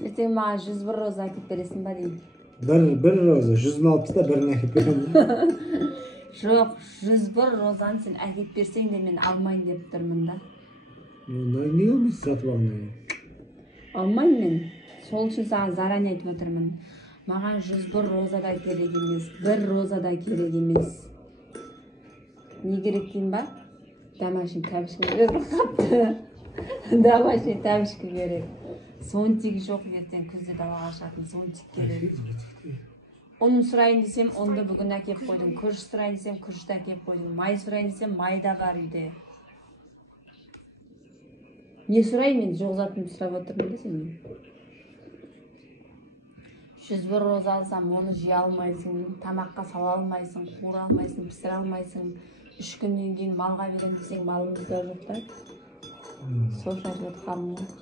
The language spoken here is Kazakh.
Ертең маған 101 роза әкеп бересің ба деймін. Bir роза, 100'ün altıda birini әкеп беремін. Жоқ, 101 розаны сен әкеп берсең де мен алмайын деп тұрмын да. Неге алмайсың сатып алғаннан? Алмайын мен. Сол үшін саған заранее айтып отырмын. Маған 101 роза да керек емес, бір роза да керек емес. Не керек дейін ба? Домашний тәбішкі керек қапты. Домашний тәбішкі керек. Зонтик жоқ, ертең күзде далаға шығатын зонтик керек. Un сұрайын десем, онды бүгін әкеп қойдым. Күріш сұрайын десем, күрішті әкеп қойдым. Май сұрайын десем, май да бар үйде. Не сұрайын мен? Жоқ затын сұрап отырмын десем. 101 роза алсам, оны жей алмайсың, тамаққа сала алмайсың, қуыра алмайсың, пісіре алмайсың. 3 күннен кейін малға берем десең, малымыз да жоқ та. Сол шашып отқаным ғой.